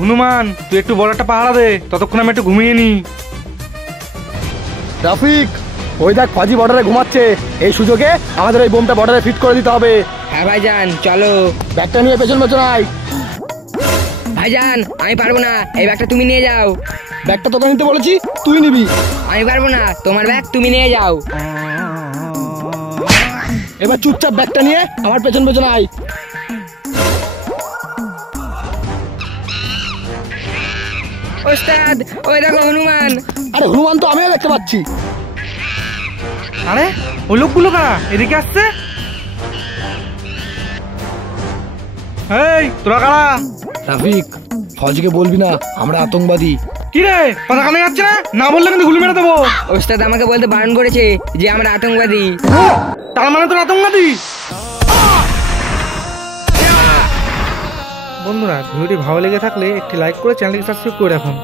হনুমান তুই একটু বড় একটা পাহারা দে, ততক্ষণ আমি একটু ঘুমিয়ে নি। রাফিক, ওই দেখ ফাজি বর্ডারে ঘুমাচ্ছে, এই সুযোগে আমাদের ওই বোমটা বর্ডারে ফিট করে দিতে হবে। হ্যাঁ ভাইজান চলো। ব্যাগটা নিয়ে পেছন পেছন আয়। ভাইজান আমি পারবো না, এই ব্যাগটা তুমি নিয়ে যাও। ব্যাগটা তোকে নিতে বলেছি, তুই নিবি। আমি পারবো না, তোমার ব্যাগ তুমি নিয়ে যাও। এবার চুপচাপ ব্যাগটা নিয়ে আমার পেছন পেছন আয়। ওস্তাদ ওই দেখো হনুমান। আরে হনুমান তো আমিও দেখতে পাচ্ছি। আরে ওই লোকগুলো কারা এদিকে আসছে? এই তোরা কারা? রাফিক, ফৌজিকে বলবি না আমরা আতঙ্কবাদী। কি রে কথা কানে যাচ্ছে না? না বললে কিন্তু গুলি মেরে দেবো। ওস্তাদ আমাকে বলতে বারণ করেছে যে আমরা আতঙ্কবাদী। তার মানে তোর আতঙ্কবাদী? বন্ধুরা ভিডিওটি ভালো লেগে থাকলে একটি লাইক করে চ্যানেলটি সাবস্ক্রাইব করে রাখুন।